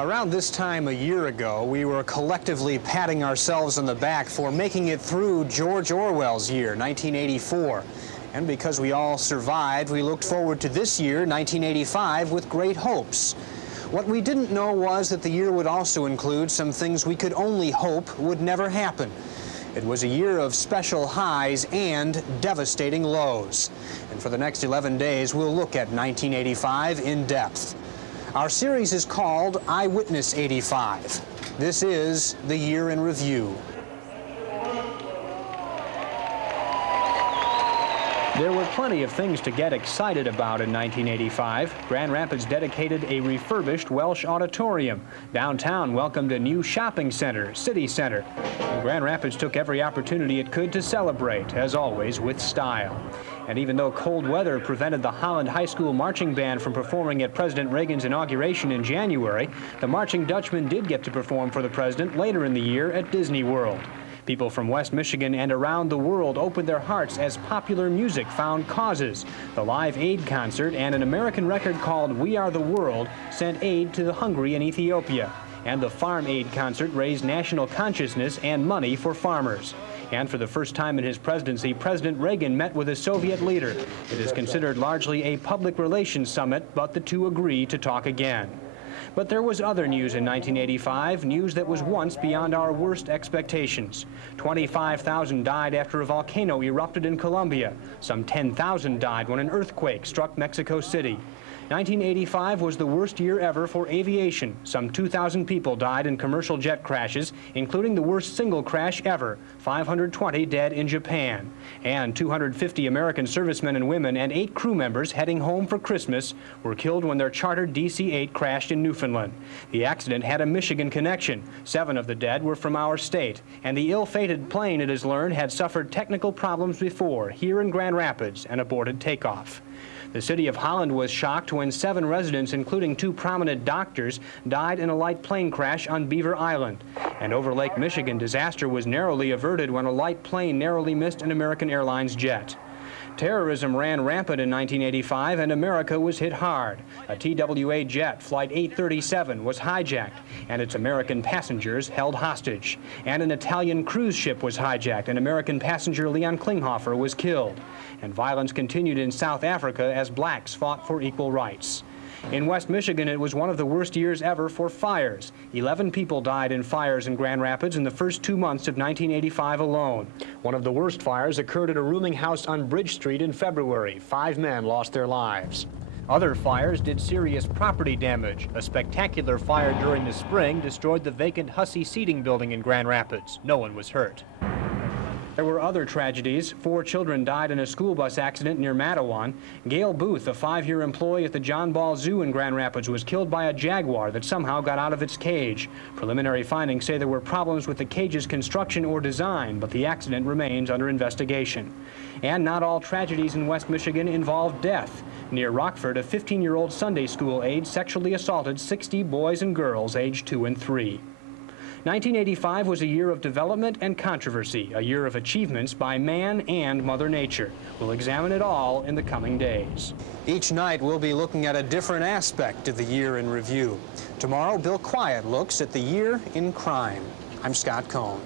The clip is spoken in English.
Around this time a year ago, we were collectively patting ourselves on the back for making it through George Orwell's year, 1984. And because we all survived, we looked forward to this year, 1985, with great hopes. What we didn't know was that the year would also include some things we could only hope would never happen. It was a year of special highs and devastating lows. And for the next 11 days, we'll look at 1985 in depth. Our series is called Eyewitness 85. This is the Year in Review. There were plenty of things to get excited about in 1985. Grand Rapids dedicated a refurbished Welsh auditorium. Downtown welcomed a new shopping center, City Center. And Grand Rapids took every opportunity it could to celebrate, as always, with style. And even though cold weather prevented the Holland High School Marching Band from performing at President Reagan's inauguration in January, the Marching Dutchmen did get to perform for the president later in the year at Disney World. People from West Michigan and around the world opened their hearts as popular music found causes. The Live Aid concert and an American record called We Are the World sent aid to the hungry in Ethiopia. And the Farm Aid concert raised national consciousness and money for farmers. And for the first time in his presidency, President Reagan met with a Soviet leader. It is considered largely a public relations summit, but the two agree to talk again. But there was other news in 1985, news that was once beyond our worst expectations. 25,000 died after a volcano erupted in Colombia. Some 10,000 died when an earthquake struck Mexico City. 1985 was the worst year ever for aviation. Some 2,000 people died in commercial jet crashes, including the worst single crash ever, 520 dead in Japan. And 250 American servicemen and women and 8 crew members heading home for Christmas were killed when their chartered DC-8 crashed in Newfoundland. The accident had a Michigan connection. 7 of the dead were from our state. And the ill-fated plane, it is learned, had suffered technical problems before, here in Grand Rapids, and aborted takeoff. The city of Holland was shocked when 7 residents, including 2 prominent doctors, died in a light plane crash on Beaver Island. And over Lake Michigan, disaster was narrowly averted when a light plane narrowly missed an American Airlines jet. Terrorism ran rampant in 1985, and America was hit hard. A TWA jet, Flight 837, was hijacked, and its American passengers held hostage. And an Italian cruise ship was hijacked, and American passenger Leon Klinghoffer was killed. And violence continued in South Africa as blacks fought for equal rights. In West Michigan, it was one of the worst years ever for fires. 11 people died in fires in Grand Rapids in the first 2 months of 1985 alone. One of the worst fires occurred at a rooming house on Bridge Street in February. 5 men lost their lives. Other fires did serious property damage. A spectacular fire during the spring destroyed the vacant Hussey Seating Building in Grand Rapids. No one was hurt. There were other tragedies. 4 children died in a school bus accident near Mattawan. Gail Booth, a 5-year employee at the John Ball Zoo in Grand Rapids, was killed by a jaguar that somehow got out of its cage. Preliminary findings say there were problems with the cage's construction or design, but the accident remains under investigation. And not all tragedies in West Michigan involved death. Near Rockford, a 15-year-old Sunday school aide sexually assaulted 60 boys and girls aged 2 and 3. 1985 was a year of development and controversy, a year of achievements by man and Mother Nature. We'll examine it all in the coming days. Each night we'll be looking at a different aspect of the year in review. Tomorrow, Bill Quiet looks at the year in crime. I'm Scott Cohn.